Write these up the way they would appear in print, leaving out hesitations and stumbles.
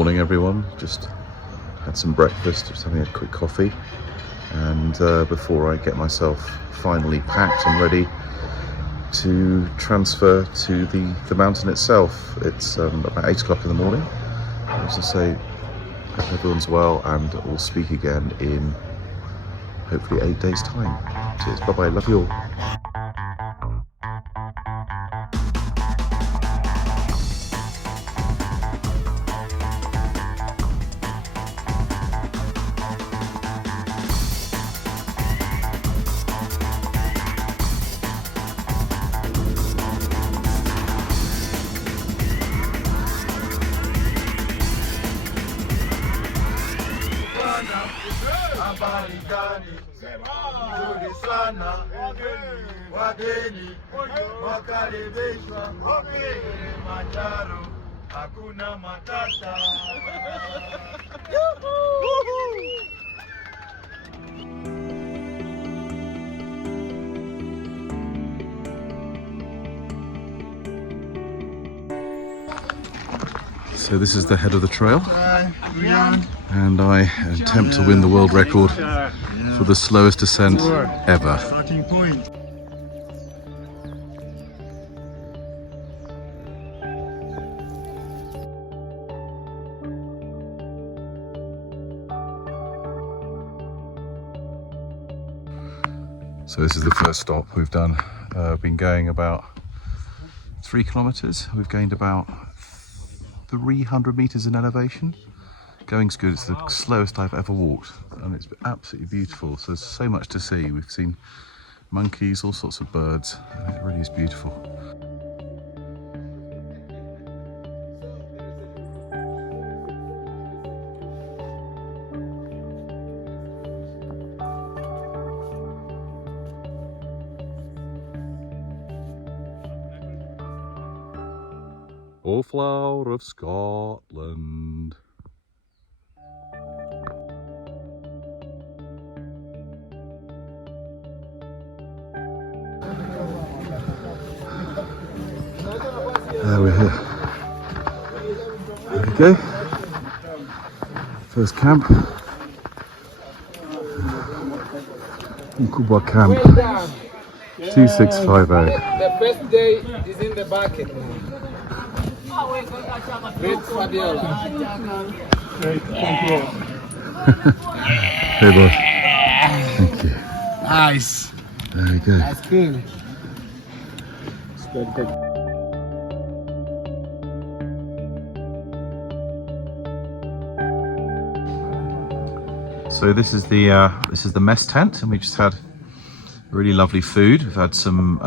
morning everyone, just had some breakfast, just having a quick coffee, and before I get myself finally packed and ready to transfer to the mountain itself. It's about 8 o'clock in the morning. I was to say, hope everyone's well, and we'll speak again in hopefully 8 days time. Cheers, bye bye, love you all. Wageni wakaribishwa Kilimanjaro, hakuna matata. So this is the head of the trail, and I attempt to win the world record for the slowest descent ever. Starting point. So this is the first stop we've done. Been going about 3 kilometers. We've gained about 300 meters in elevation. Going's good. It's the slowest I've ever walked, and it's absolutely beautiful. So there's so much to see. We've seen monkeys, all sorts of birds. It really is beautiful. O flower of Scotland. There we're here. There we go. First camp. Nkuba camp. 2650. The first day is in the bucket now. Great Fabiola. Great, thank you. Hey boy. Thank you. Nice. There we go. That's cool. It's good. So this is the mess tent, and we just had really lovely food. We've had some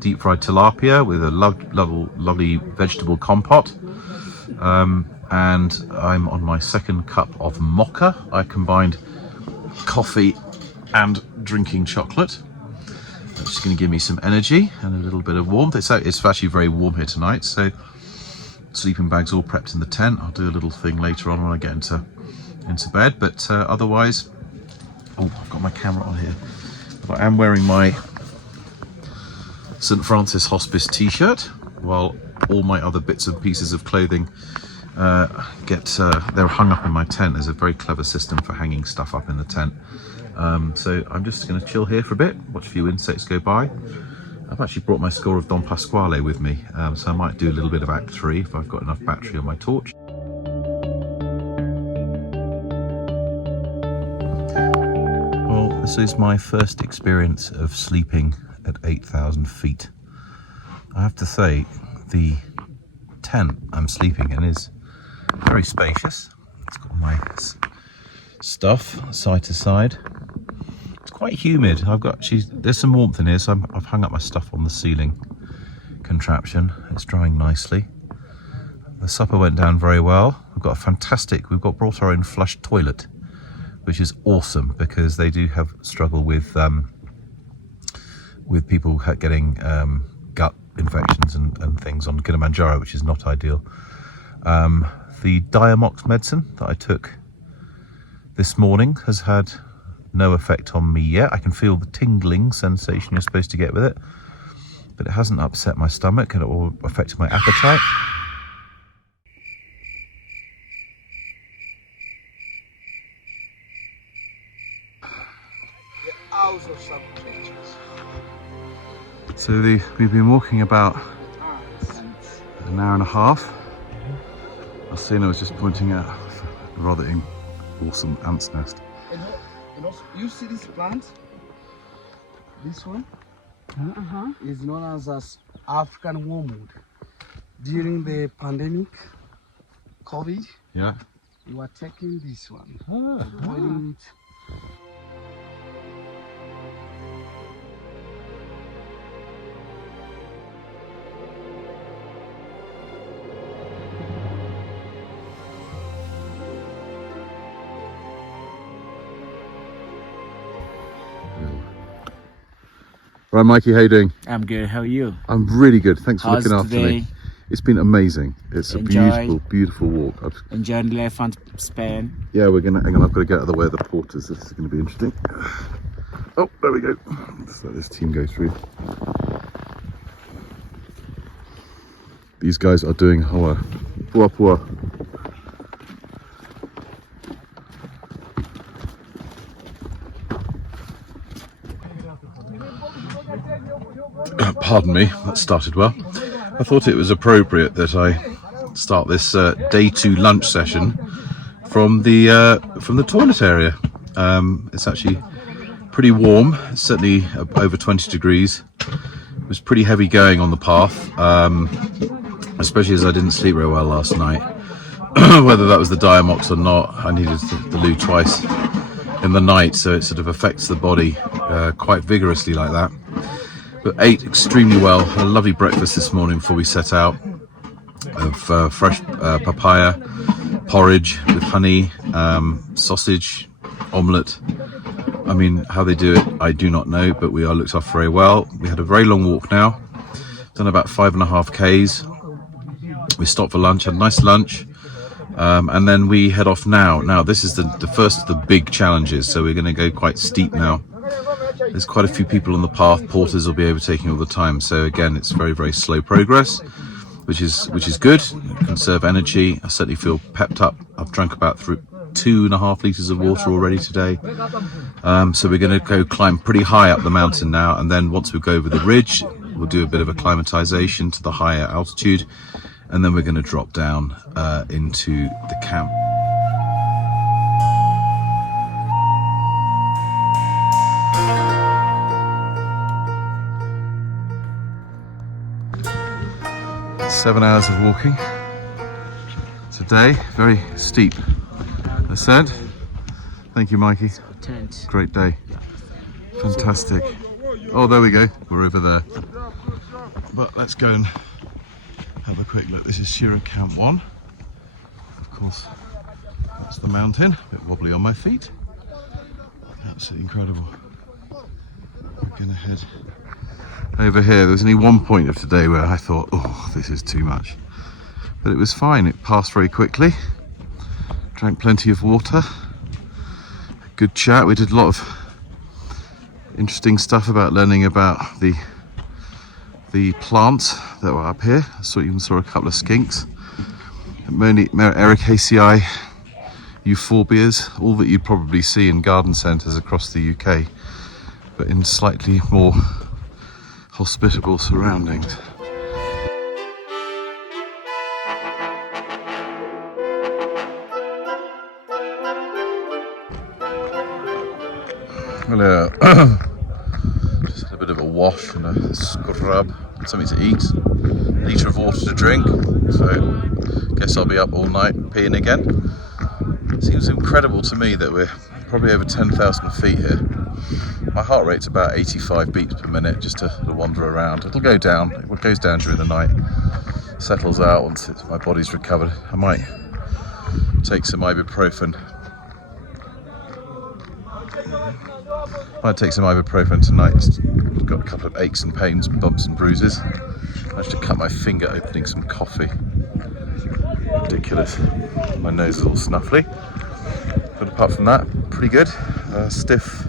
deep fried tilapia with a lovely vegetable compote, and I'm on my second cup of mocha. I combined coffee and drinking chocolate. That's just going to give me some energy and a little bit of warmth. It's actually very warm here tonight, so sleeping bags all prepped in the tent. I'll do a little thing later on when I get into bed, but otherwise, oh, I've got my camera on here. But I am wearing my St. Francis Hospice t-shirt, while all my other bits and pieces of clothing they're hung up in my tent. There's a very clever system for hanging stuff up in the tent. So I'm just going to chill here for a bit, watch a few insects go by. I've actually brought my score of Don Pasquale with me, so I might do a little bit of Act 3 if I've got enough battery on my torch. Well, this is my first experience of sleeping at 8,000 feet. I have to say, the tent I'm sleeping in is very spacious. It's got my stuff side to side. It's quite humid. There's some warmth in here, so I've hung up my stuff on the ceiling contraption. It's drying nicely. The supper went down very well. We've brought our own flush toilet, which is awesome, because they do have struggle with people getting gut infections and things on Kilimanjaro, which is not ideal. The Diamox medicine that I took this morning has had no effect on me yet. I can feel the tingling sensation you're supposed to get with it, but it hasn't upset my stomach or affected my appetite. house of some creatures. So we've been walking about an hour and a half. Alcina was just pointing out a rather awesome ant's nest. And also, you see this plant? This one is known as African wormwood. During the pandemic, COVID, Yeah. we were taking this one, Ah. boiling it. Right, Mikey, how you doing? I'm good. How are you? I'm really good. Thanks for How's looking after today? me. It's been amazing. It's a Enjoy. beautiful, beautiful walk. Enjoying the elephant span. Yeah, we're gonna. Hang on, I've got to get out of the way of the porters. This is going to be interesting. Oh, there we go. Let's let this team go through. These guys are doing hoa. Pua pua. Pardon me, that started well. I thought it was appropriate that I start this day 2 lunch session from the toilet area. It's actually pretty warm, it's certainly over 20 degrees. It was pretty heavy going on the path, especially as I didn't sleep very well last night. Whether that was the Diamox or not, I needed the loo twice in the night, so it sort of affects the body quite vigorously like that. But ate extremely well. Had a lovely breakfast this morning before we set out of fresh papaya, porridge with honey, sausage, omelette. I mean, how they do it, I do not know, but we are looked after very well. We had a very long walk now, done about 5.5 Ks. We stopped for lunch, had a nice lunch, and then we head off now. Now, this is the first of the big challenges, so we're going to go quite steep now. There's quite a few people on the path. Porters will be overtaking all the time. So again, it's very, very slow progress, which is good. Conserve energy. I certainly feel pepped up. I've drunk about 2.5 litres of water already today. So we're going to go climb pretty high up the mountain now. And then once we go over the ridge, we'll do a bit of acclimatization to the higher altitude. And then we're going to drop down into the camp. Seven hours of walking today, very steep ascent. Thank you, Mikey. Tent. Great day. Fantastic. Oh, there we go. We're over there. But let's go and have a quick look. This is Shira Camp 1. Of course, that's the mountain. A bit wobbly on my feet. Absolutely incredible. We're going to head over here. There's only one point of today where I thought, oh, this is too much. But it was fine. It passed very quickly. Drank plenty of water. Good chat. We did a lot of interesting stuff about learning about the plants that were up here. I even saw a couple of skinks. Ericaceae, euphorbias, all that you'd probably see in garden centres across the UK, but in slightly more hospitable surroundings. Hello. Just had a bit of a wash and a scrub, something to eat, a litre of water to drink, so guess I'll be up all night peeing again. It seems incredible to me that we're probably over 10,000 feet here. My heart rate's about 85 beats per minute just to wander around. It'll go down, it goes down during the night, settles out once my body's recovered. I might take some ibuprofen. Tonight. I've got a couple of aches and pains, bumps and bruises. Managed to cut my finger opening some coffee. Ridiculous. My nose is all snuffly. But apart from that, pretty good. Stiff.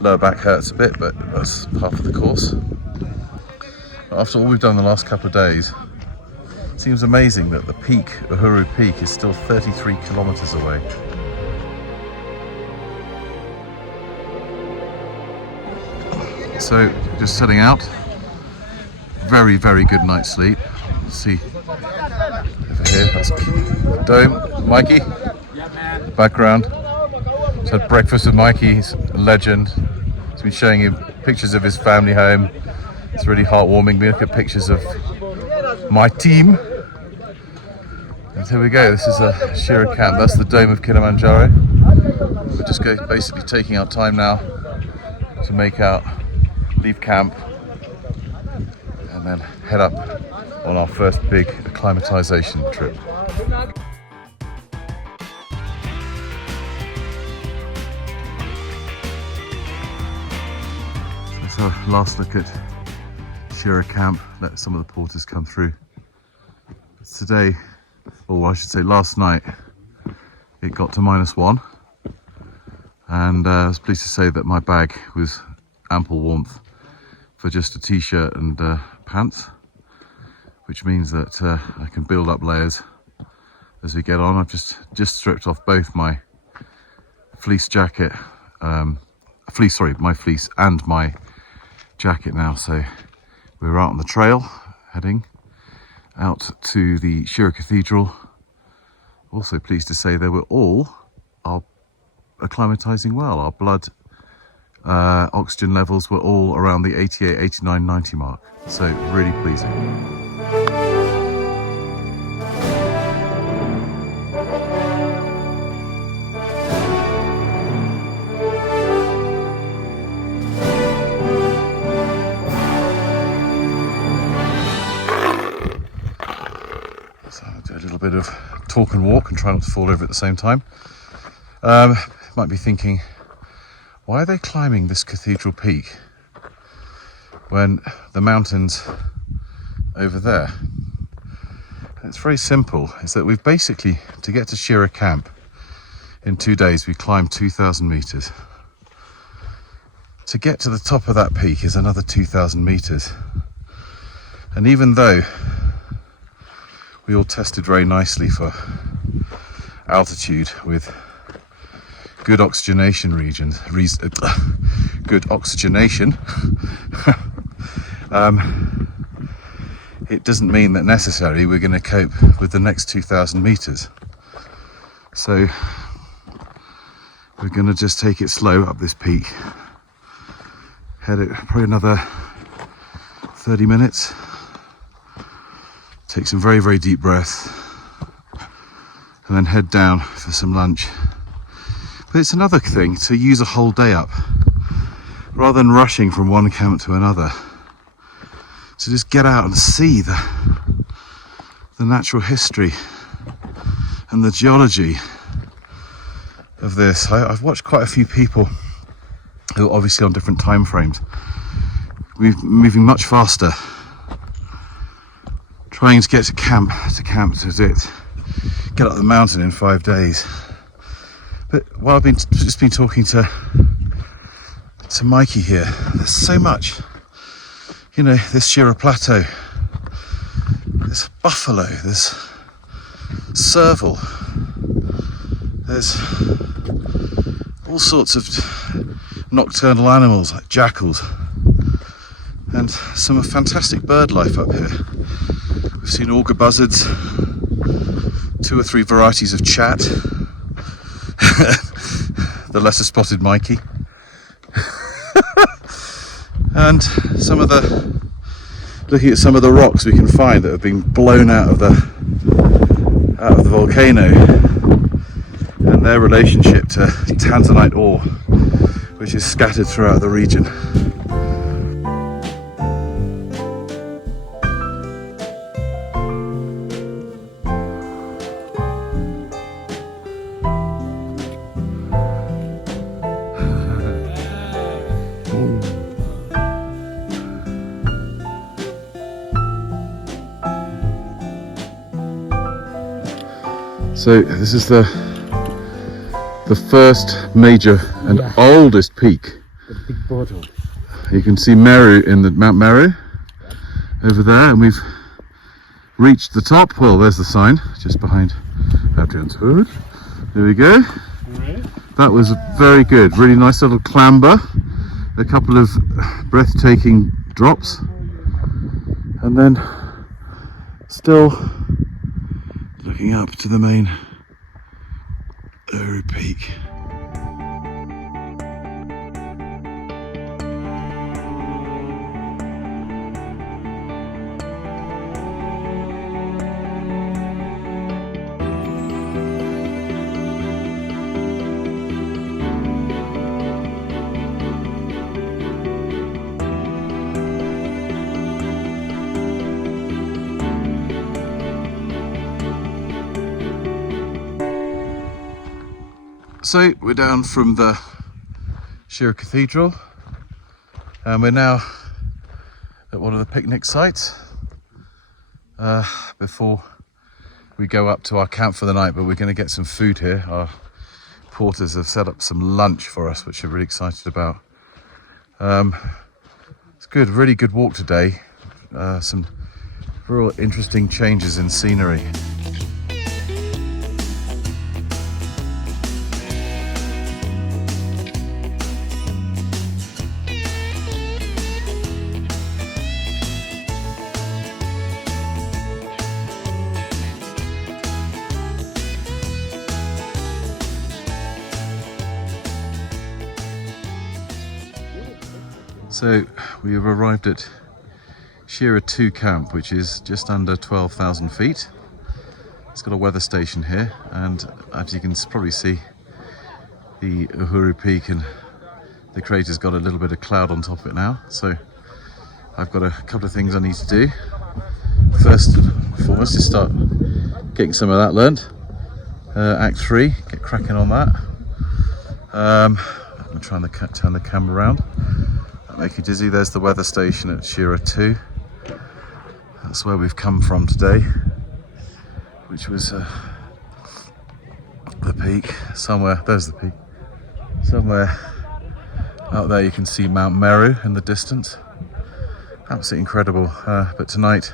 Lower back hurts a bit, but that's half of the course. After all we've done the last couple of days, it seems amazing that the peak, Uhuru Peak, is still 33 kilometers away. So just setting out. Very, very good night's sleep. Let's see over here, that's Dome, Mikey, background. Just had breakfast with Mikey, he's a legend. He's been showing you pictures of his family home. It's really heartwarming. We look at pictures of my team. And here we go, this is a Shira camp. That's the dome of Kilimanjaro. We're just basically taking our time now to make out, leave camp, and then head up on our first big acclimatization trip. So that's our last look at Shira camp. Let some of the porters come through. Today, or I should say last night, it got to -1, and I was pleased to say that my bag was ample warmth for just a t-shirt and pants, which means that I can build up layers as we get on. I've just stripped off both my fleece jacket, my fleece and my jacket now, so we're out on the trail heading out to the Shira Cathedral. Also pleased to say they were all acclimatizing well. Our blood oxygen levels were all around the 88, 89, 90 mark. So really pleasing. So I'll do a little bit of talk and walk and try not to fall over at the same time. Might be thinking, why are they climbing this cathedral peak when the mountain's over there? And it's very simple. It's that we've basically, to get to Shira camp in 2 days, we climbed 2,000 meters. To get to the top of that peak is another 2,000 meters. And even though we all tested very nicely for altitude with good oxygenation good oxygenation, it doesn't mean that necessarily we're going to cope with the next 2,000 meters. So we're going to just take it slow up this peak, head it probably another 30 minutes, take some very, very deep breaths, and then head down for some lunch. But it's another thing to use a whole day up, rather than rushing from one camp to another. To just get out and see the natural history and the geology of this. I've watched quite a few people who are obviously on different time frames, moving much faster, trying to get to camp to do it, get up the mountain in 5 days. But while I've just been talking to Mikey here, there's so much, you know, this Shira Plateau, there's buffalo, there's serval, there's all sorts of nocturnal animals like jackals, and some fantastic bird life up here. We've seen auger buzzards, 2 or 3 varieties of chat, the lesser spotted Mikey, and looking at some of the rocks we can find that have been blown out of the volcano, and their relationship to tanzanite ore, which is scattered throughout the region. So this is the first major and oldest peak. The big bottle. You can see Meru in the Mount Meru over there, and we've reached the top. Well, there's the sign just behind Adrian's hood. There we go. Alright. That was very good. Really nice little clamber a couple of breathtaking drops, and then still looking up to the main Uru Peak. So we're down from the Shira Cathedral and we're now at one of the picnic sites before we go up to our camp for the night, but we're going to get some food here. Our porters have set up some lunch for us, which we're really excited about. It's good, really good walk today. Some real interesting changes in scenery. So we have arrived at Shira 2 camp, which is just under 12,000 feet. It's got a weather station here, and as you can probably see, the Uhuru Peak and the crater's got a little bit of cloud on top of it now. So I've got a couple of things I need to do. First and foremost is start getting some of that learned. Act 3, get cracking on that. I'm trying to turn the camera around. Make you dizzy. There's the weather station at Shira 2. That's where we've come from today, which was the peak. Somewhere, there's the peak. Somewhere out there you can see Mount Meru in the distance. Absolutely incredible. But tonight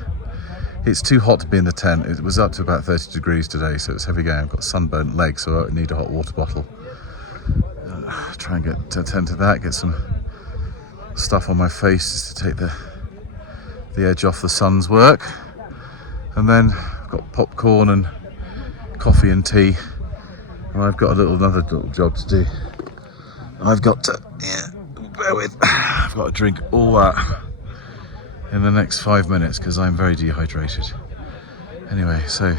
it's too hot to be in the tent. It was up to about 30 degrees today, so it's heavy going. I've got sunburnt legs, so I need a hot water bottle. Try and get to attend to that, get some stuff on my face just to take the edge off the sun's work. And then I've got popcorn and coffee and tea, and I've got another little job to do. I've got to, bear with, I've got to drink all that in the next 5 minutes because I'm very dehydrated. Anyway, so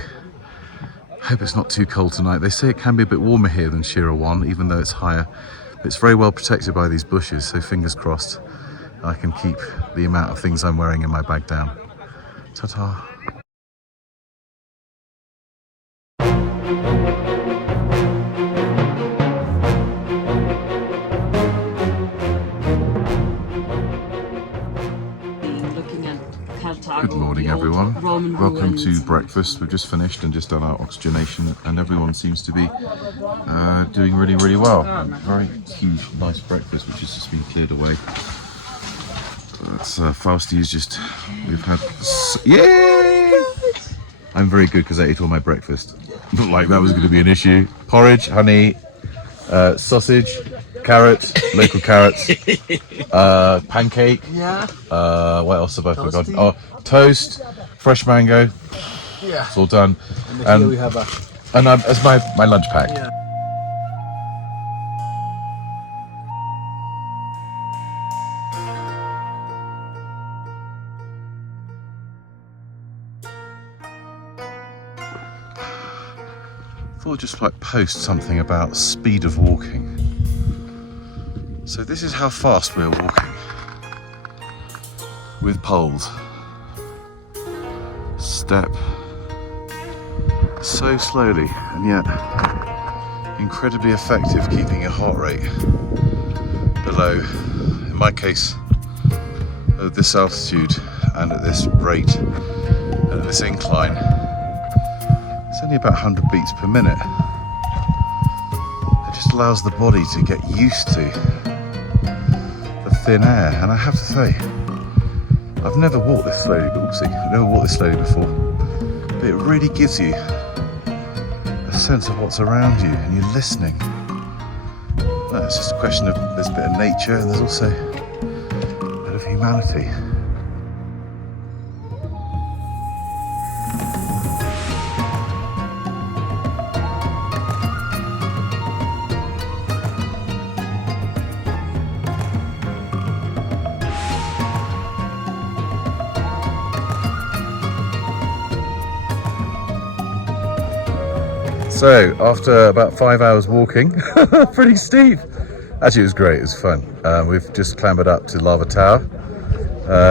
I hope it's not too cold tonight. They say it can be a bit warmer here than Shira 1, even though it's higher. But it's very well protected by these bushes, so fingers crossed I can keep the amount of things I'm wearing in my bag down. Ta-ta. Good morning, everyone. Welcome to breakfast. We've just finished and just done our oxygenation, and everyone seems to be doing really, really well. Very huge, nice breakfast, which has just been cleared away. That's Fausti's just, we've had, yay! I'm very good because I ate all my breakfast. Not like that was going to be an issue. Porridge, honey, sausage, carrot, local carrots, pancake. Yeah. What else have I forgotten? Oh, toast, fresh mango. Yeah. It's all done. And here we have as my lunch pack. Yeah. Thought I'd just like post something about speed of walking. So this is how fast we're walking with poles. Step so slowly and yet incredibly effective, keeping your heart rate below, in my case, at this altitude and at this rate and at this incline. It's only about 100 beats per minute. It just allows the body to get used to the thin air, and I have to say, I've never walked this slowly, I've never walked this slowly before, but it really gives you a sense of what's around you, and you're listening. No, it's just a question of there's a bit of nature and there's also a bit of humanity. So, after about 5 hours walking, pretty steep. Actually, it was great, it was fun. We've just clambered up to Lava Tower.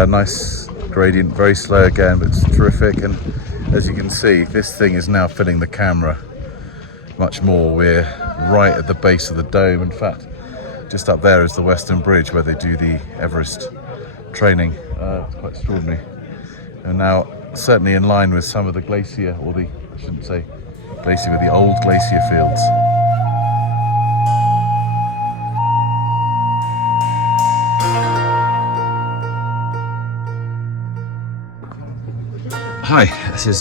Nice gradient, very slow again, but it's terrific. And as you can see, this thing is now filling the camera much more. We're right at the base of the dome. In fact, just up there is the Western Bridge where they do the Everest training. It's quite extraordinary. And now, certainly in line with some of the glacier, or the, I shouldn't say glacier, with the old glacier fields. Hi, this is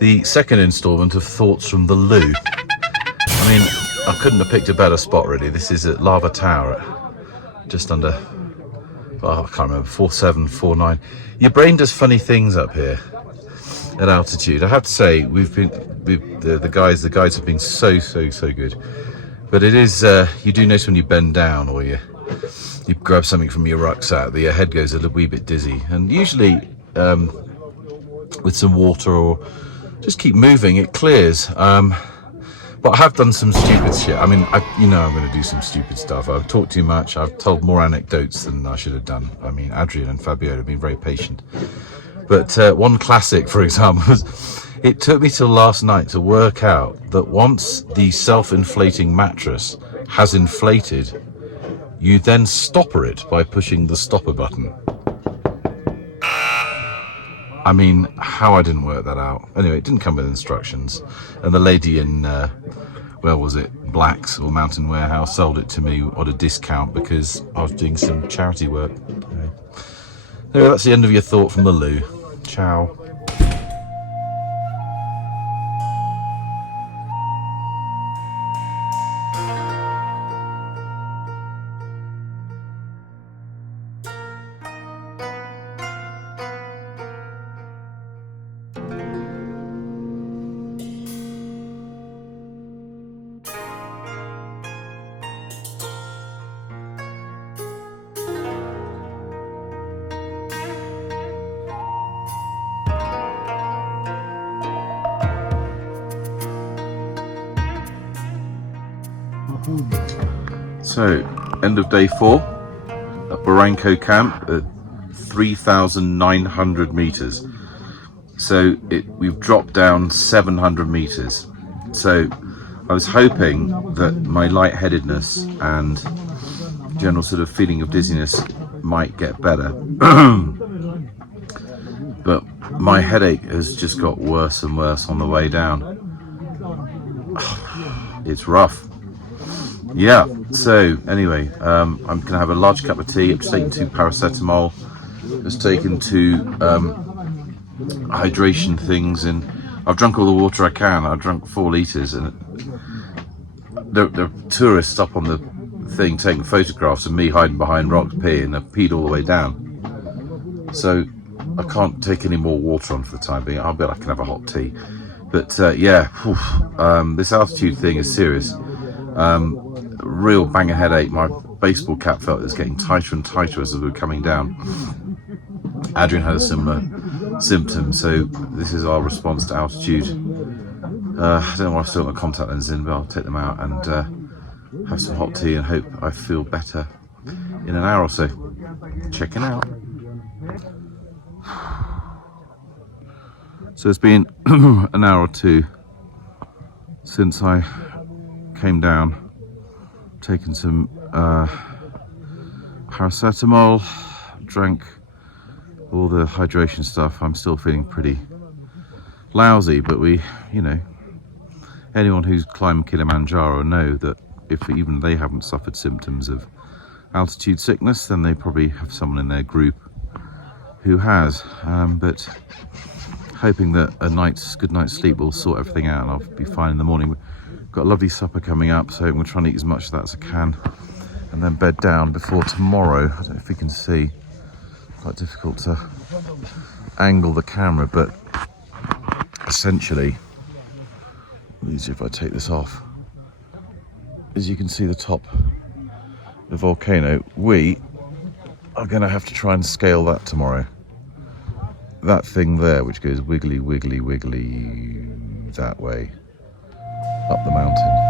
the second instalment of Thoughts from the Loo. I mean, I couldn't have picked a better spot really. This is at Lava Tower, just under, oh, I can't remember, 47, 49. Your brain does funny things up here at altitude. I have to say, the guides have been so good. But it is, you do notice when you bend down or you grab something from your rucksack, your head goes a wee bit dizzy. And usually, with some water or just keep moving, it clears. But I have done some stupid shit. I mean, I'm going to do some stupid stuff. I've talked too much. I've told more anecdotes than I should have done. I mean, Adrian and Fabio have been very patient. But one classic, for example, was it took me till last night to work out that once the self-inflating mattress has inflated, you then stopper it by pushing the stopper button. I mean, how I didn't work that out. Anyway, it didn't come with instructions. And the lady in, where was it, Black's or Mountain Warehouse sold it to me at a discount because I was doing some charity work. Anyway, that's the end of your thought from the loo. Ciao. So, end of day 4 at Barranco Camp at 3,900 meters. So we've dropped down 700 meters. So I was hoping that my lightheadedness and general sort of feeling of dizziness might get better. But my headache has just got worse and worse on the way down. It's rough. Yeah, so anyway, I'm going to have a large cup of tea. I've just taken 2 paracetamol, just taken 2 hydration things, and I've drunk all the water I can. I've drunk 4 litres, and there are tourists up on the thing taking photographs of me hiding behind rocks peeing, and I've peed all the way down. So I can't take any more water on for the time being. I'll bet I can have a hot tea. But yeah, this altitude thing is serious. Real banger headache. My baseball cap felt it was getting tighter and tighter as we were coming down. Adrian had a similar symptom, so this is our response to altitude. I don't know why I've still got my contact lenses in, but I'll take them out and have some hot tea and hope I feel better in an hour or so. Checking out. So it's been an hour or 2 since I came down. Taken some paracetamol, drank all the hydration stuff. I'm still feeling pretty lousy, but anyone who's climbed Kilimanjaro know that if even they haven't suffered symptoms of altitude sickness, then they probably have someone in their group who has. But hoping that a good night's sleep will sort everything out and I'll be fine in the morning. Got a lovely supper coming up, so I'm going to try and eat as much of that as I can and then bed down before tomorrow. I don't know if you can see, quite difficult to angle the camera, but essentially, easier if I take this off. As you can see the top of the volcano, we are going to have to try and scale that tomorrow. That thing there, which goes wiggly, wiggly, wiggly that way, up the mountain.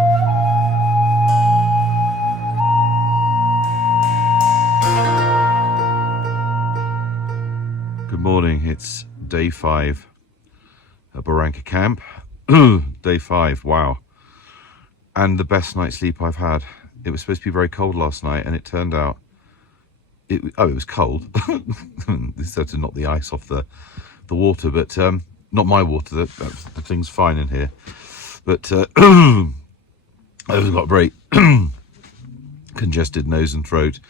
Good morning, it's day 5 at Barranca Camp. Day 5, wow. And the best night's sleep I've had. It was supposed to be very cold last night, and it turned out it was cold. This had to knock the ice off the water, but not my water. The thing's fine in here, but I've got very congested nose and throat.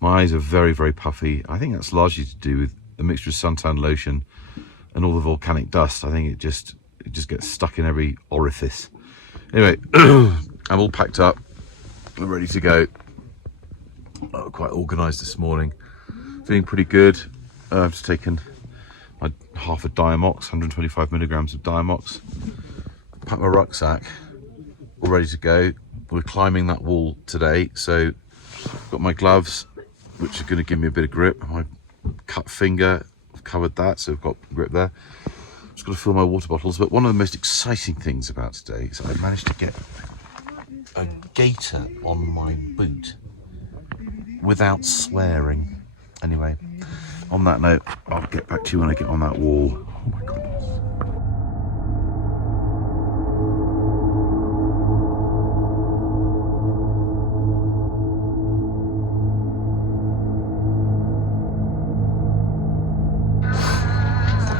My eyes are very, very puffy. I think that's largely to do with a mixture of suntan lotion and all the volcanic dust. I think it just gets stuck in every orifice. Anyway, I'm all packed up. I'm ready to go. Quite organised this morning. Feeling pretty good. I've just taken my half a Diamox, 125 milligrams of Diamox. Packed my rucksack, all ready to go. We're climbing that wall today, so I've got my gloves, which are going to give me a bit of grip. My cut finger, I've covered that, so I've got grip there. Just got to fill my water bottles. But one of the most exciting things about today is I managed to get a gaiter on my boot without swearing. Anyway, on that note, I'll get back to you when I get on that wall. Oh my goodness.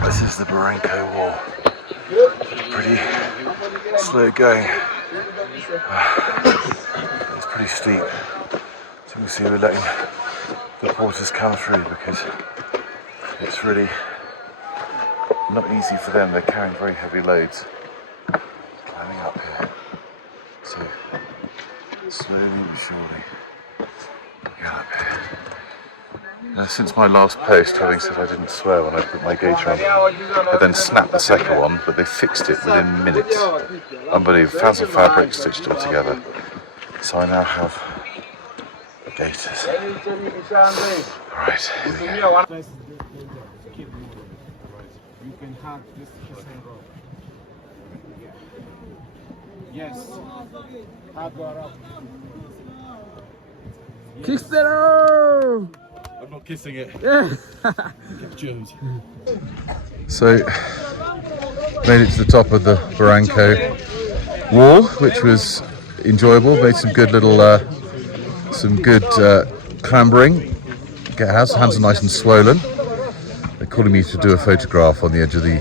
This is the Barranca wall. Pretty slow going. It's pretty steep. So you can see we're letting the porters come through because it's really not easy for them. They're carrying very heavy loads climbing up here. So slowly but surely we'll get up here. Since my last post, having said I didn't swear when I put my gaiter on, I then snapped the second one, but they fixed it within minutes. Unbelievable. Found some fabric, stitched it all together. So I now have gaiters. Alright, here we go. Yes. Kickster! I'm not kissing it. Yeah. So, made it to the top of the Barranca wall, which was enjoyable. Made some good little, clambering. Hands are nice and swollen. They're calling me to do a photograph on the edge of the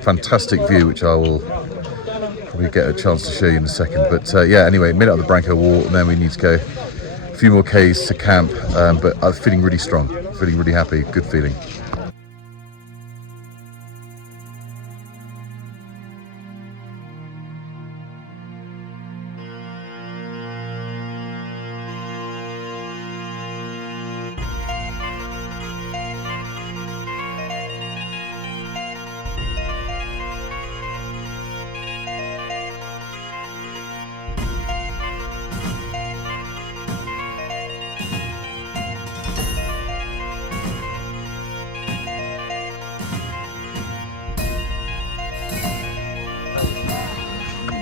fantastic view, which I will probably get a chance to show you in a second. But yeah, anyway, made it up the Barranca wall, and then we need to go a few more Ks to camp. But I'm feeling really strong, feeling really happy, good feeling.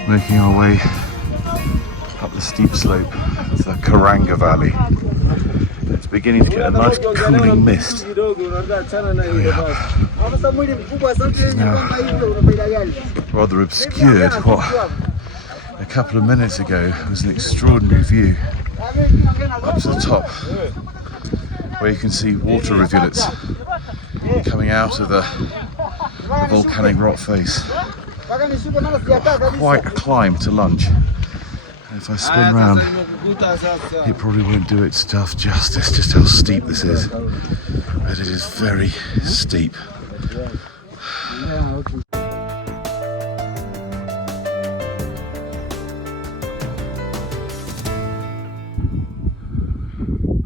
Making our way up the steep slope of the Karanga Valley. It's beginning to get a nice cooling mist. Now, rather obscured what a couple of minutes ago was an extraordinary view up to the top, where you can see water rivulets coming out of the volcanic rock face. Quite a climb to lunch. And if I spin round, it probably won't do its stuff justice, just how steep this is. But it is very steep.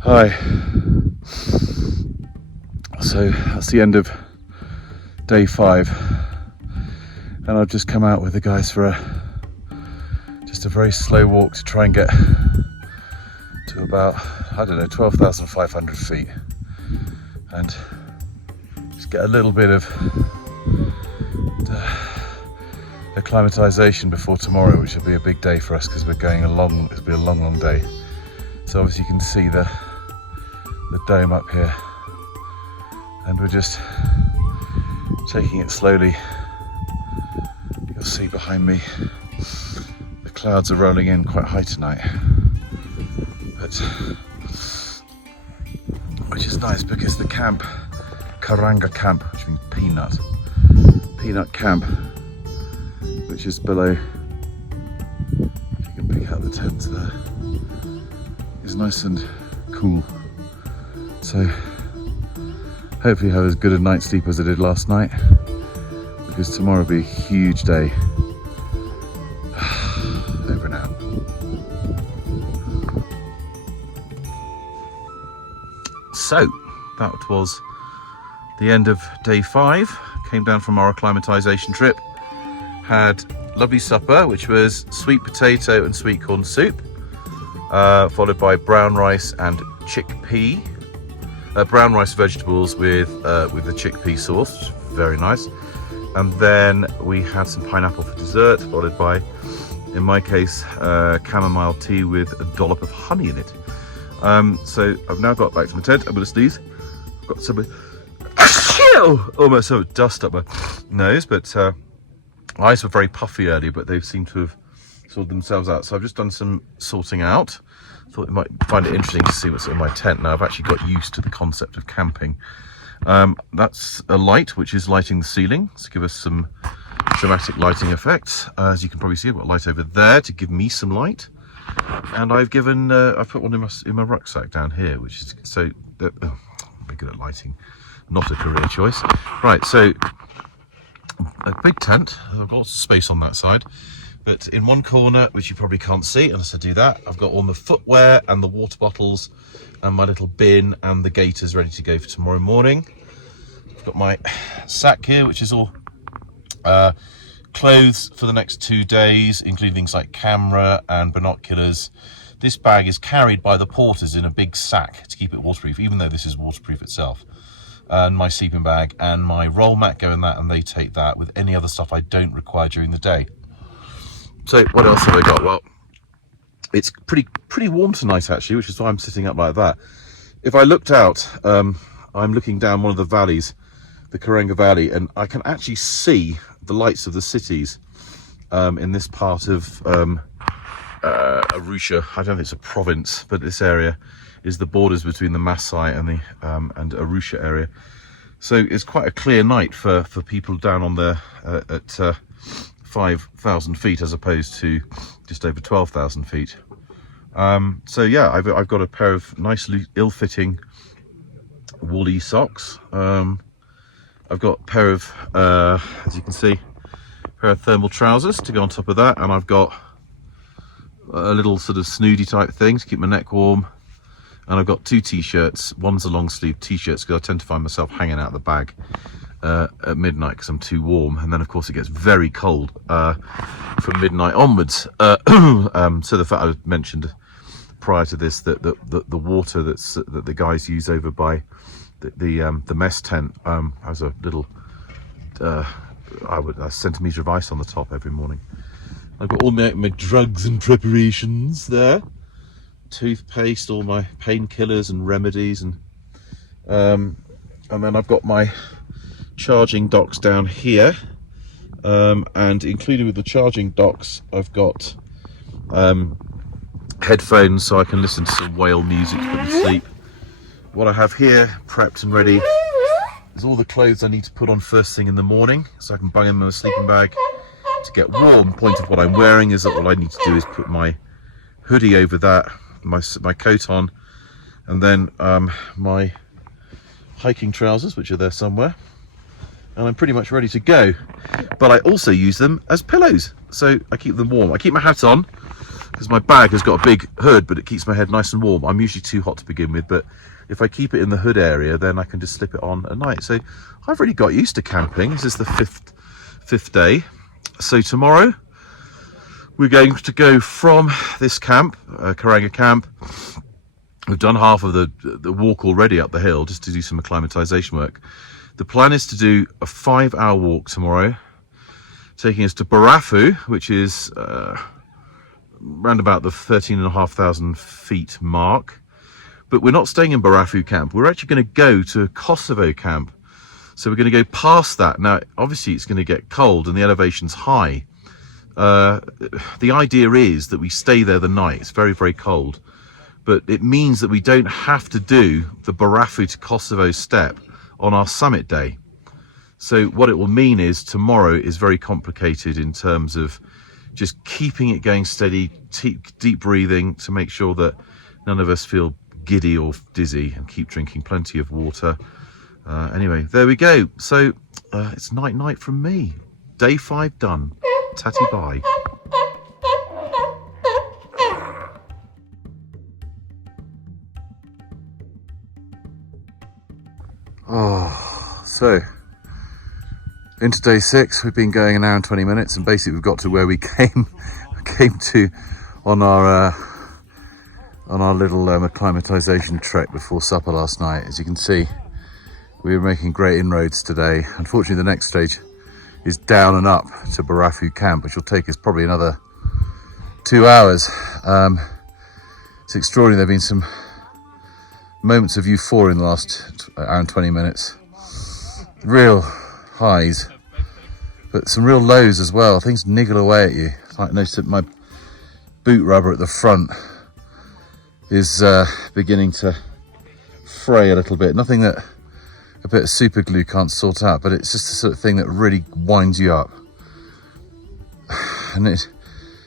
Hi. So that's the end of day 5, and I've just come out with the guys for just a very slow walk to try and get to about, I don't know, 12,500 feet, and just get a little bit of acclimatization before tomorrow, which will be a big day for us because we're going along. It'll be a long day. So obviously you can see the dome up here, and we're just taking it slowly. You'll see behind me the clouds are rolling in quite high tonight, but which is nice because the camp, Karanga camp, which means peanut camp, which is below, if you can pick out the tents there, is nice and cool. So hopefully have as good a night's sleep as I did last night, because tomorrow will be a huge day. Over and out. So that was the end of day 5. Came down from our acclimatization trip, had lovely supper, which was sweet potato and sweet corn soup, followed by brown rice and chickpea. Brown rice vegetables with the chickpea sauce, very nice. And then we had some pineapple for dessert, followed by, in my case, chamomile tea with a dollop of honey in it. So I've now got back to my tent. I'm going to sneeze. I've got some almost some dust up my nose, but eyes were very puffy earlier, but they seem to have sorted themselves out. So I've just done some sorting out. Thought you might find it interesting to see what's in my tent. Now I've actually got used to the concept of camping. That's a light which is lighting the ceiling to give us some dramatic lighting effects. As you can probably see, I've got a light over there to give me some light, and I've given I've put one in my rucksack down here, which is so I'm very good at lighting, not a career choice. Right, so a big tent. I've got lots of space on that side. But in one corner, which you probably can't see unless I do that, I've got all the footwear and the water bottles and my little bin and the gaiters ready to go for tomorrow morning. I've got my sack here, which is all clothes for the next 2 days, including things like camera and binoculars. This bag is carried by the porters in a big sack to keep it waterproof, even though this is waterproof itself. And my sleeping bag and my roll mat go in that, and they take that with any other stuff I don't require during the day. So what else have I got? Well, it's pretty warm tonight actually, which is why I'm sitting up like that. If I looked out, I'm looking down one of the valleys, the Karenga Valley, and I can actually see the lights of the cities in this part of Arusha. I don't think it's a province, but this area is the borders between the Masai and the and Arusha area. So it's quite a clear night for people down on there at 5,000 feet as opposed to just over 12,000 feet. So yeah, I've got a pair of nicely ill-fitting woolly socks. I've got a pair of, as you can see, a pair of thermal trousers to go on top of that, and I've got a little sort of snooty type thing to keep my neck warm. And I've got 2 t-shirts. One's a long sleeve t-shirt because I tend to find myself hanging out of the bag at midnight because I'm too warm, and then of course it gets very cold from midnight onwards. So the fact I mentioned prior to this that the water that the guys use over by the mess tent has a little a centimetre of ice on the top every morning. I've got all my drugs and preparations there, toothpaste, all my painkillers and remedies, and then I've got my charging docks down here, and included with the charging docks I've got headphones so I can listen to some whale music to put me to sleep. What I have here prepped and ready is all the clothes I need to put on first thing in the morning so I can bung them in my sleeping bag to get warm. Point of what I'm wearing is that all I need to do is put my hoodie over that, my coat on, and then my hiking trousers, which are there somewhere, and I'm pretty much ready to go. But I also use them as pillows, so I keep them warm. I keep my hat on because my bag has got a big hood, but it keeps my head nice and warm. I'm usually too hot to begin with, but if I keep it in the hood area, then I can just slip it on at night. So I've really got used to camping. This is the fifth day. So tomorrow we're going to go from this camp, Karanga camp. We've done half of the walk already up the hill just to do some acclimatization work. The plan is to do a 5-hour walk tomorrow, taking us to Barafu, which is around about the 13,500 feet mark. But we're not staying in Barafu camp. We're actually going to go to Kosovo camp. So we're going to go past that. Now, obviously it's going to get cold and the elevation's high. The idea is that we stay there the night. It's very, very cold. But it means that we don't have to do the Barafu to Kosovo step on our summit day. So what it will mean is tomorrow is very complicated in terms of just keeping it going steady, deep breathing to make sure that none of us feel giddy or dizzy, and keep drinking plenty of water. Anyway, there we go. So it's night from me. Day 5 done. Tatty bye. Oh, so into day 6. We've been going an hour and 20 minutes, and basically we've got to where we came to on our little acclimatization trek before supper last night. As you can see, we were making great inroads today. Unfortunately, the next stage is down and up to Barafu camp, which will take us probably another 2 hours. It's extraordinary. There have been some moments of euphoria in the last hour and 20 minutes. Real highs, but some real lows as well. Things niggle away at you. I noticed that my boot rubber at the front is beginning to fray a little bit. Nothing that a bit of super glue can't sort out, but it's just the sort of thing that really winds you up. And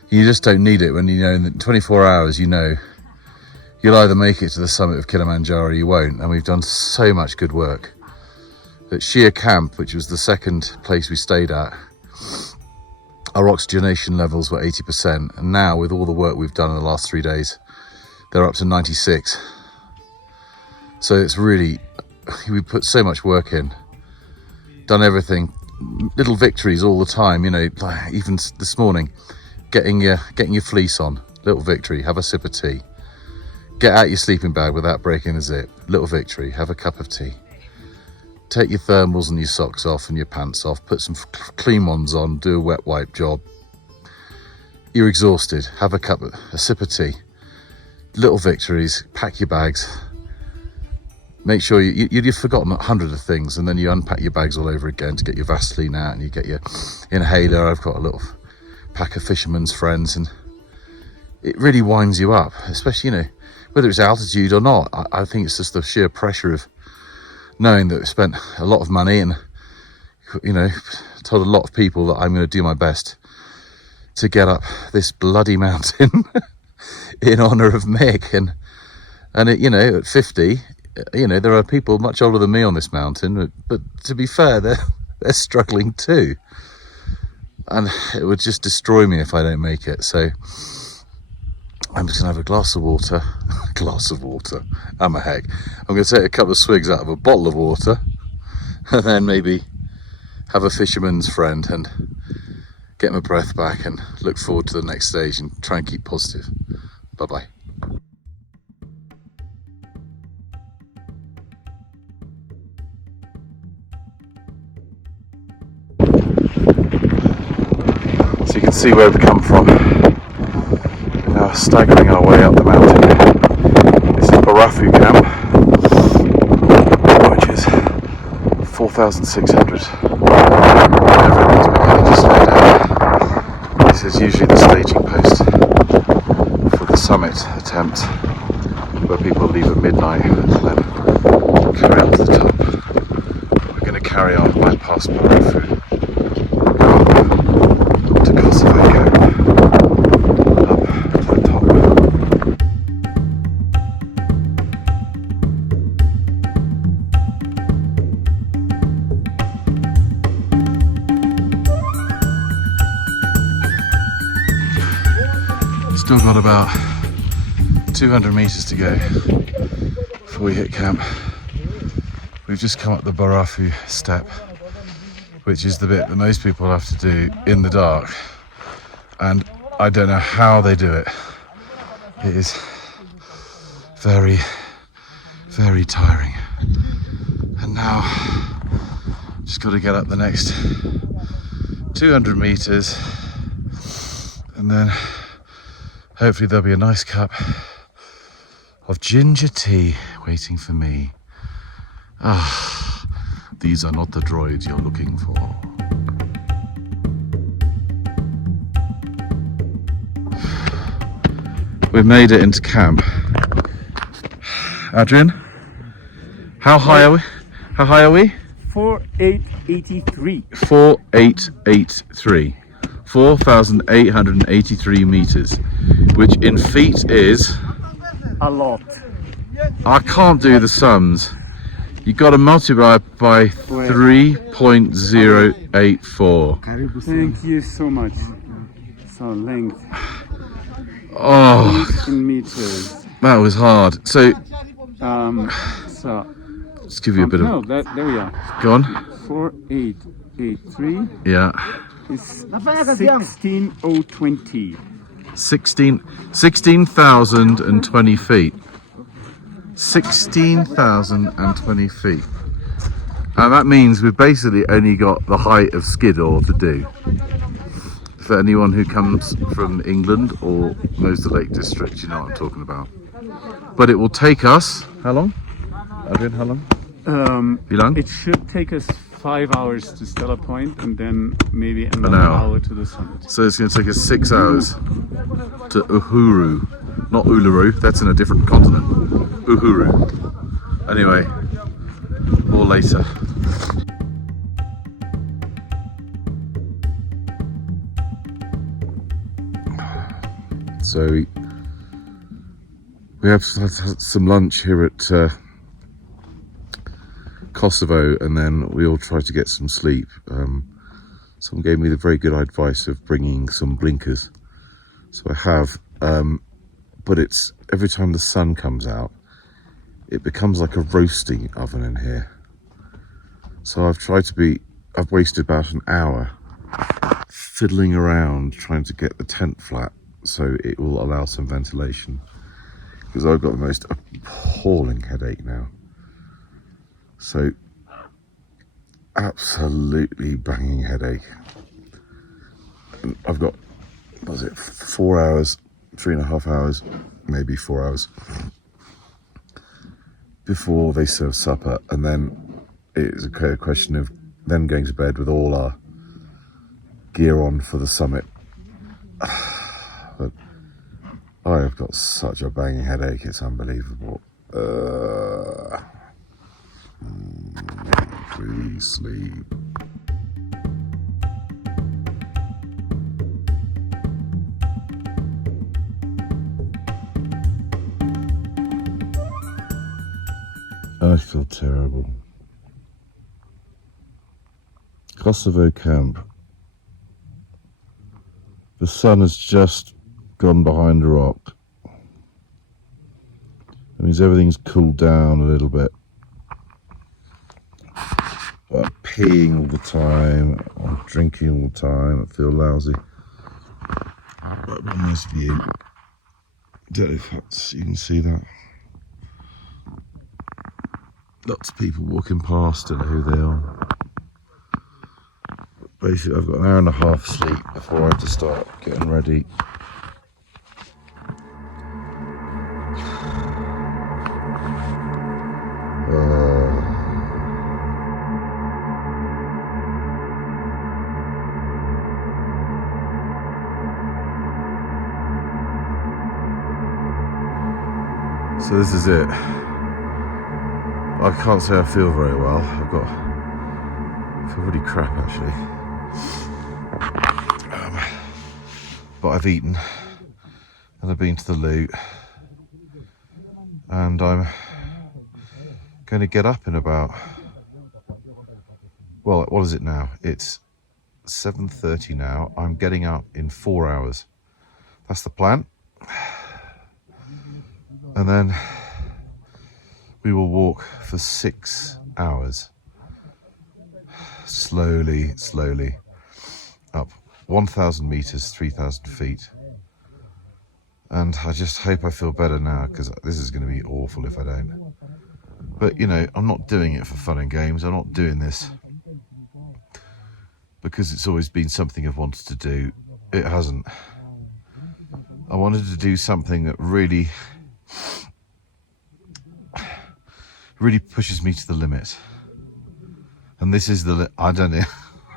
you just don't need it when you know in 24 hours, you know, you'll either make it to the summit of Kilimanjaro or you won't. And we've done so much good work. At Shia Camp, which was the second place we stayed at, our oxygenation levels were 80%. And now with all the work we've done in the last 3 days, they're up to 96. So it's really, we put so much work in, done everything, little victories all the time, you know, like even this morning, getting your fleece on, little victory, have a sip of tea. Get out your sleeping bag without breaking the zip, little victory, have a cup of tea. Take your thermals and your socks off and your pants off, put some clean ones on, do a wet wipe job. You're exhausted, have a sip of tea. Little victories, pack your bags. Make sure you've forgotten 100 of things, and then you unpack your bags all over again to get your Vaseline out, and you get your inhaler. I've got a little pack of fisherman's friends, and it really winds you up, especially, you know, whether it's altitude or not. I think it's just the sheer pressure of knowing that we spent a lot of money and, you know, told a lot of people that I'm going to do my best to get up this bloody mountain in honor of Mick. And it, you know, at 50, you know, there are people much older than me on this mountain, but to be fair, they're struggling too. And it would just destroy me if I don't make it. So I'm just gonna have a glass of water. I'm a heck. I'm gonna take a couple of swigs out of a bottle of water, and then maybe have a fisherman's friend and get my breath back and look forward to the next stage and try and keep positive. Bye-bye. So you can see where we've come from. We're now staggering our way up the mountain. This is Barafu camp, which is 4,600. Everyone's beginning to slow down. This is usually the staging post for the summit attempt, where people leave at midnight and then carry on to the top. We're going to carry on right past Barafu. Still got about 200 meters to go before we hit camp. We've just come up the Barafu step, which is the bit that most people have to do in the dark. And I don't know how they do it. It is very, very tiring. And now, just got to get up the next 200 meters, and then hopefully there'll be a nice cup of ginger tea waiting for me. Ah, these are not the droids you're looking for. We've made it into camp. Adrian, how high are we? How high are we? 4883. 4883. 4,883 meters, which in feet is... A lot. I can't do the sums. You got to multiply by 3.084. Thank you so much. So length Oh, in meters. that was hard. So, So let's give you a bit of... no, there we are. Go on. 4883 Yeah. is 16,020. 16,020 feet. 16,020 feet. And that means we've basically only got the height of Skiddaw to do. For anyone who comes from England or knows the Lake District, you know what I'm talking about. But it will take us, how long? Adrian, how long? Wie lang? It should take us 5 hours to Stella Point and then maybe another hour. hour to the summit. So it's going to take us 6 hours to Uhuru. Not Uluru, that's in a different continent. Uhuru. Anyway, more later. So we have some lunch here at Kosovo, and then we all try to get some sleep. Someone gave me the very good advice of bringing some blinkers, so I have, but it's every time the sun comes out it becomes like a roasting oven in here. So I've wasted about an hour fiddling around trying to get the tent flat so it will allow some ventilation, because I've got the most appalling headache now. So absolutely banging headache. And I've got, what was it, 4 hours, 3.5 hours, maybe 4 hours before they serve supper, and then it's a question of them going to bed with all our gear on for the summit. But I have got such a banging headache, it's unbelievable. Please sleep. I feel terrible. Kosovo camp. The sun has just gone behind a rock. That means everything's cooled down a little bit. But I'm peeing all the time, I'm drinking all the time, I feel lousy. Right, one nice view. Don't know if you can see that. Lots of people walking past, don't know who they are. Basically, I've got an hour and a half sleep before I have to start getting ready. So this is it. I can't say I feel very well. I feel really crap actually. But I've eaten and I've been to the loo, and I'm going to get up in about, well, what is it now? It's 7:30 now. I'm getting up in 4 hours. That's the plan. And then we will walk for 6 hours. Slowly, slowly up 1,000 meters, 3,000 feet. And I just hope I feel better now, because this is going to be awful if I don't. But, you know, I'm not doing it for fun and games. I'm not doing this because it's always been something I've wanted to do. It hasn't. I wanted to do something that really pushes me to the limit. And this is I don't know.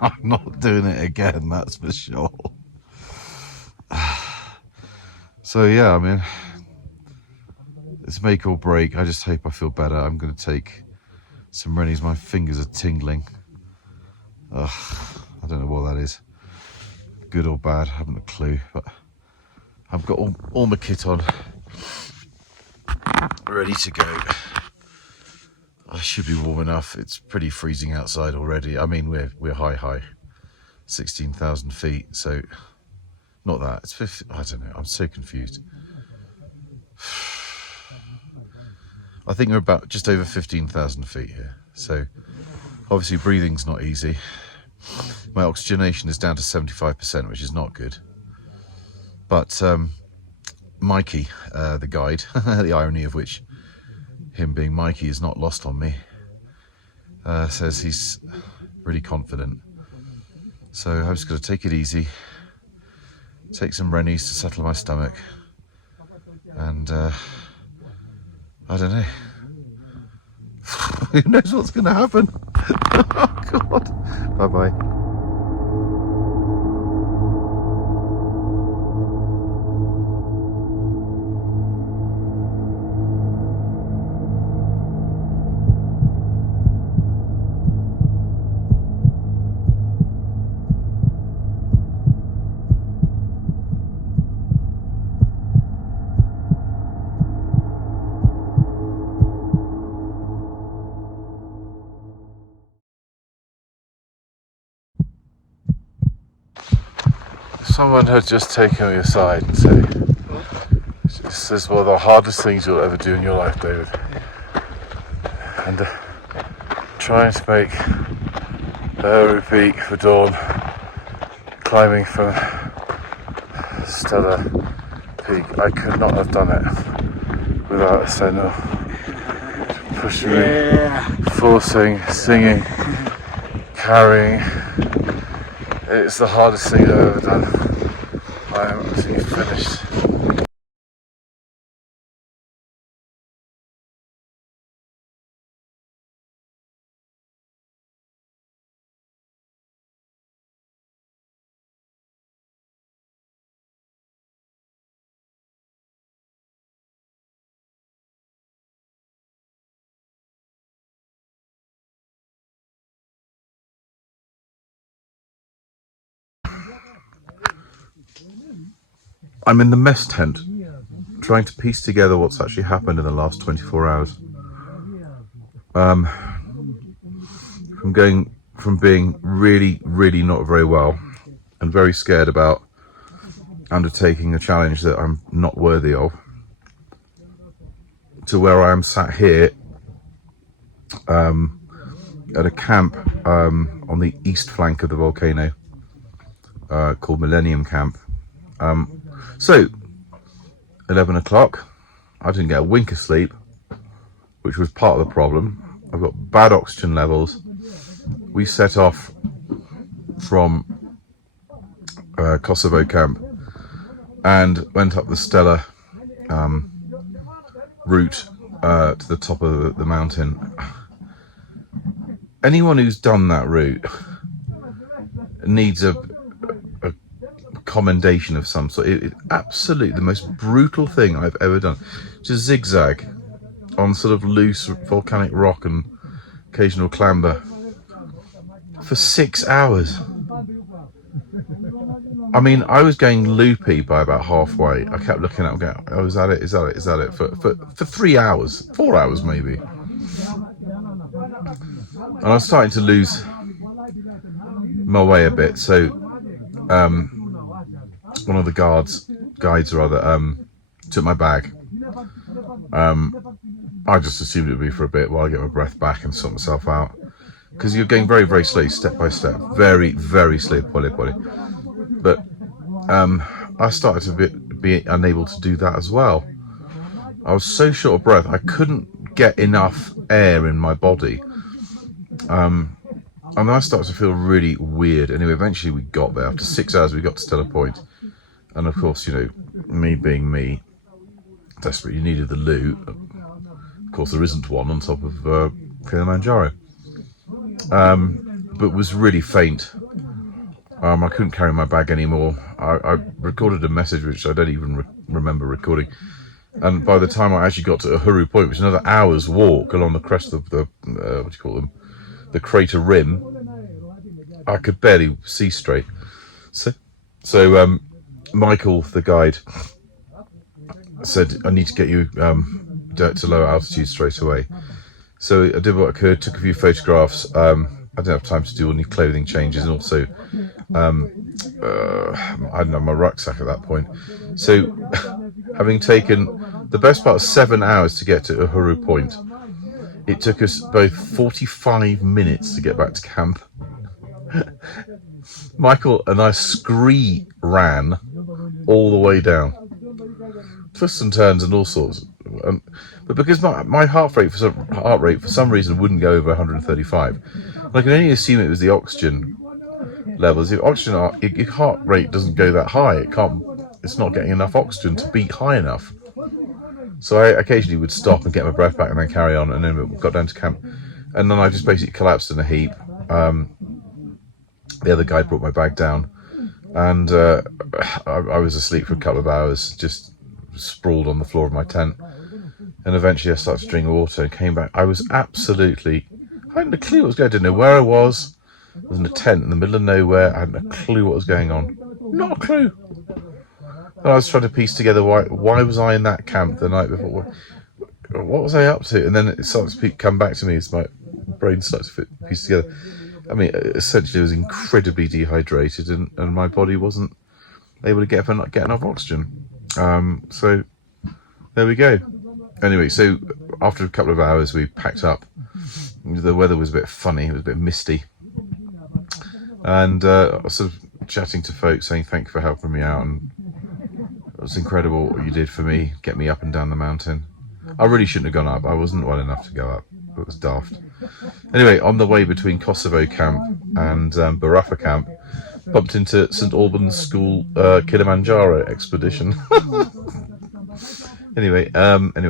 I'm not doing it again, that's for sure. So yeah, I mean, it's make or break. I just hope I feel better. I'm going to take some Rennies. My fingers are tingling. I don't know what that is. Good or bad, I haven't a clue. But I've got all my kit on, ready to go. I should be warm enough. It's pretty freezing outside already. I mean, we're high, 16,000 feet. So not that. It's 50. I don't know. I'm so confused. I think we're about just over 15,000 feet here. So obviously breathing's not easy. My oxygenation is down to 75%, which is not good. But Mikey, the guide, the irony of which, him being Mikey, is not lost on me, says he's really confident. So I'm just going to take it easy, take some Rennies to settle my stomach, and I don't know. Who knows what's going to happen? Oh God. Bye-bye. Someone had just taken me aside and said, "This is one of the hardest things you'll ever do in your life, David." And trying to make the peak for dawn, climbing from Stella Peak. I could not have done it without a sentinel pushing me, forcing, singing, carrying. It's the hardest thing I've ever done. I am absolutely finished. I'm in the mess tent, trying to piece together what's actually happened in the last 24 hours. From being really not very well and very scared about undertaking a challenge that I'm not worthy of, to where I am sat here at a camp on the east flank of the volcano called Millennium Camp. So 11 o'clock, I didn't get a wink of sleep, which was part of the problem. I've got bad oxygen levels. We set off from Kosovo camp and went up the Stella route to the top of the mountain. Anyone who's done that route needs a commendation of some sort. It's absolutely the most brutal thing I've ever done. Just zigzag on sort of loose volcanic rock and occasional clamber for 6 hours. I mean, I was going loopy by about halfway. I kept looking at it, going, oh, is that it? For 3 hours, 4 hours maybe. And I was starting to lose my way a bit, so one of the guides took my bag. I just assumed it would be for a bit while I get my breath back and sort myself out. Because you're going very, very slowly, step by step. Very, very slow, poly. But I started to be unable to do that as well. I was so short of breath, I couldn't get enough air in my body. And then I started to feel really weird. Anyway, eventually we got there. After 6 hours, we got to Stella Point. And of course, you know, me being me, desperately needed the loo. Of course, there isn't one on top of Kilimanjaro. But was really faint. I couldn't carry my bag anymore. I recorded a message which I don't even remember recording. And by the time I actually got to Uhuru Point, which is another hour's walk along the crest of the, what do you call them? The crater rim, I could barely see straight. So Michael, the guide, said, I need to get you to lower altitude straight away. So I did what I could, took a few photographs. I didn't have time to do any clothing changes, and also I didn't have my rucksack at that point. So having taken the best part of 7 hours to get to Uhuru Point, it took us both 45 minutes to get back to camp. Michael and I ran all the way down, twists and turns and all sorts. But because my heart rate for some reason wouldn't go over 135, I can only assume it was the oxygen levels. If your heart rate doesn't go that high, it's not getting enough oxygen to beat high enough. So I occasionally would stop and get my breath back and then carry on, and then we got down to camp, and then I just basically collapsed in a heap. The other guy brought my bag down, and I was asleep for a couple of hours, just sprawled on the floor of my tent. And eventually I started to drink water and came back. I was absolutely, I hadn't a clue what was going on. I didn't know where I was. I was in a tent in the middle of nowhere. I hadn't a clue what was going on. Not a clue. And I was trying to piece together why was I in that camp the night before? What was I up to? And then it starts to come back to me as my brain starts to piece together. I mean, essentially I was incredibly dehydrated, and my body wasn't able to get enough oxygen. So there we go. Anyway, so after a couple of hours we packed up. The weather was a bit funny, it was a bit misty. And I was sort of chatting to folks saying thank you for helping me out, and it was incredible what you did for me, get me up and down the mountain. I really shouldn't have gone up, I wasn't well enough to go up, it was daft. Anyway, on the way between Kosovo camp and Barafa camp, bumped into St Albans School Kilimanjaro expedition. Anyway,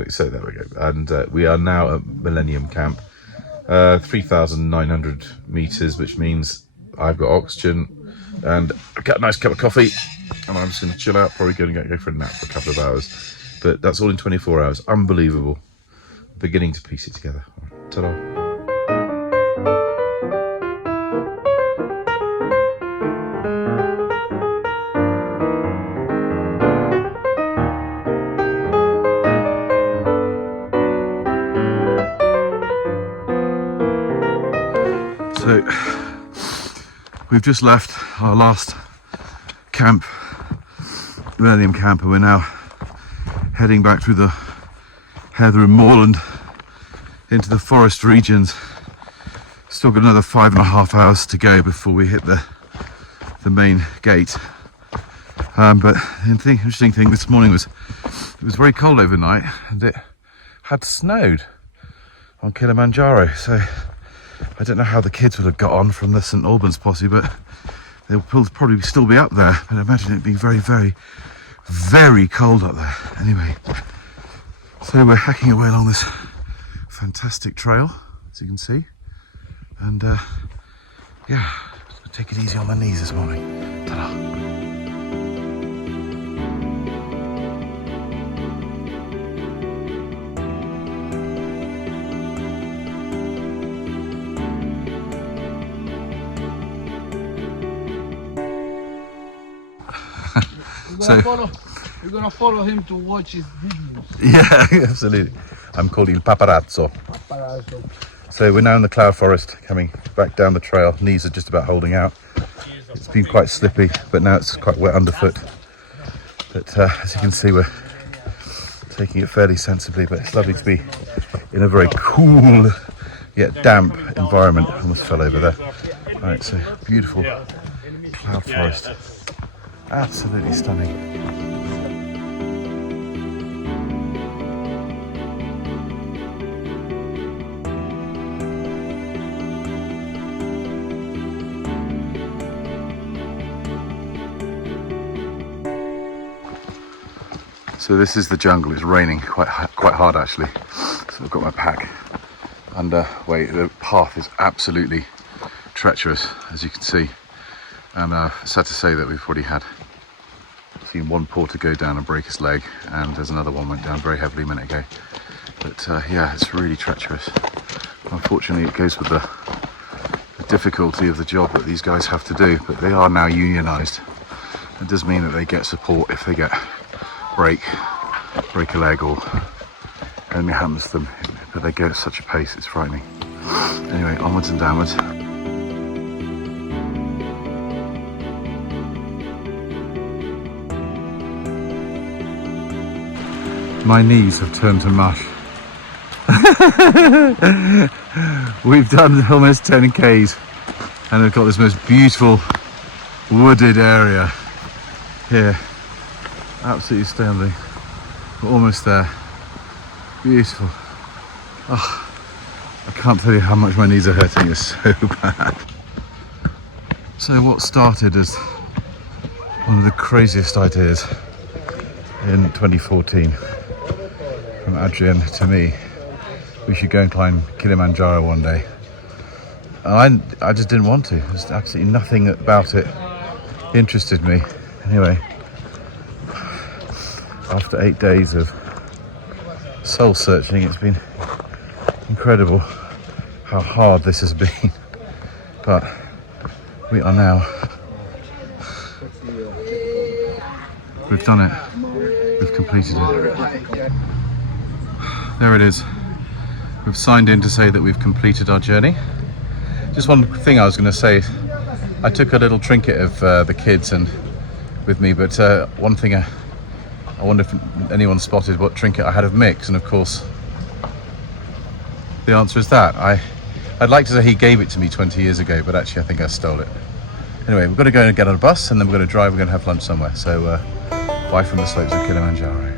so there we go, and we are now at Millennium Camp, 3,900 meters, which means I've got oxygen, and I've got a nice cup of coffee, and I'm just going to chill out, probably going to go for a nap for a couple of hours. But that's all in 24 hours. Unbelievable. Beginning to piece it together. Ta-da. So we've just left our last camp, Millennium Camp, and we're now heading back through the heather and moorland into the forest regions. Still got another 5.5 hours to go before we hit the main gate. But the interesting thing this morning was it was very cold overnight, and it had snowed on Kilimanjaro. So I don't know how the kids would have got on from the St Albans posse, but they'll probably still be up there. But I imagine it being very, very, very cold up there. Anyway, so we're hacking away along this fantastic trail, as you can see. And yeah, take it easy on my knees this morning. Ta-da. We're gonna follow him to watch his videos. Yeah, absolutely. I'm called Il Paparazzo. So we're now in the cloud forest, coming back down the trail. Knees are just about holding out. It's been quite slippy, but now it's quite wet underfoot. But as you can see, we're taking it fairly sensibly, but it's lovely to be in a very cool yet damp environment. I almost fell over there. Right, so beautiful cloud forest. Absolutely stunning. So this is the jungle. It's raining quite hard actually. So I've got my pack underway. The path is absolutely treacherous, as you can see. And sad to say that we've already seen one porter go down and break his leg, and there's another one went down very heavily a minute ago. But yeah, it's really treacherous. Unfortunately, it goes with the difficulty of the job that these guys have to do. But they are now unionised. It does mean that they get support if they break a leg or anything happens to them, but they go at such a pace, it's frightening. Anyway, onwards and downwards. My knees have turned to mush. We've done almost 10 Ks and we've got this most beautiful wooded area here. Absolutely astounding. We're almost there. Beautiful. Oh, I can't tell you how much my knees are hurting. It's so bad. So what started as one of the craziest ideas in 2014 from Adrian to me, we should go and climb Kilimanjaro one day. And I just didn't want to. There's absolutely nothing about it interested me. Anyway, after 8 days of soul searching, it's been incredible how hard this has been. But we are now. We've done it. We've completed it. There it is. We've signed in to say that we've completed our journey. Just one thing I was going to say. I took a little trinket of the kids and with me, but one thing I wonder if anyone spotted what trinket I had of Mick's, and of course the answer is that. I'd like to say he gave it to me 20 years ago, but actually I think I stole it. Anyway, we've got to go and get on a bus, and then we're going to drive, we're going to have lunch somewhere. So bye from the slopes of Kilimanjaro.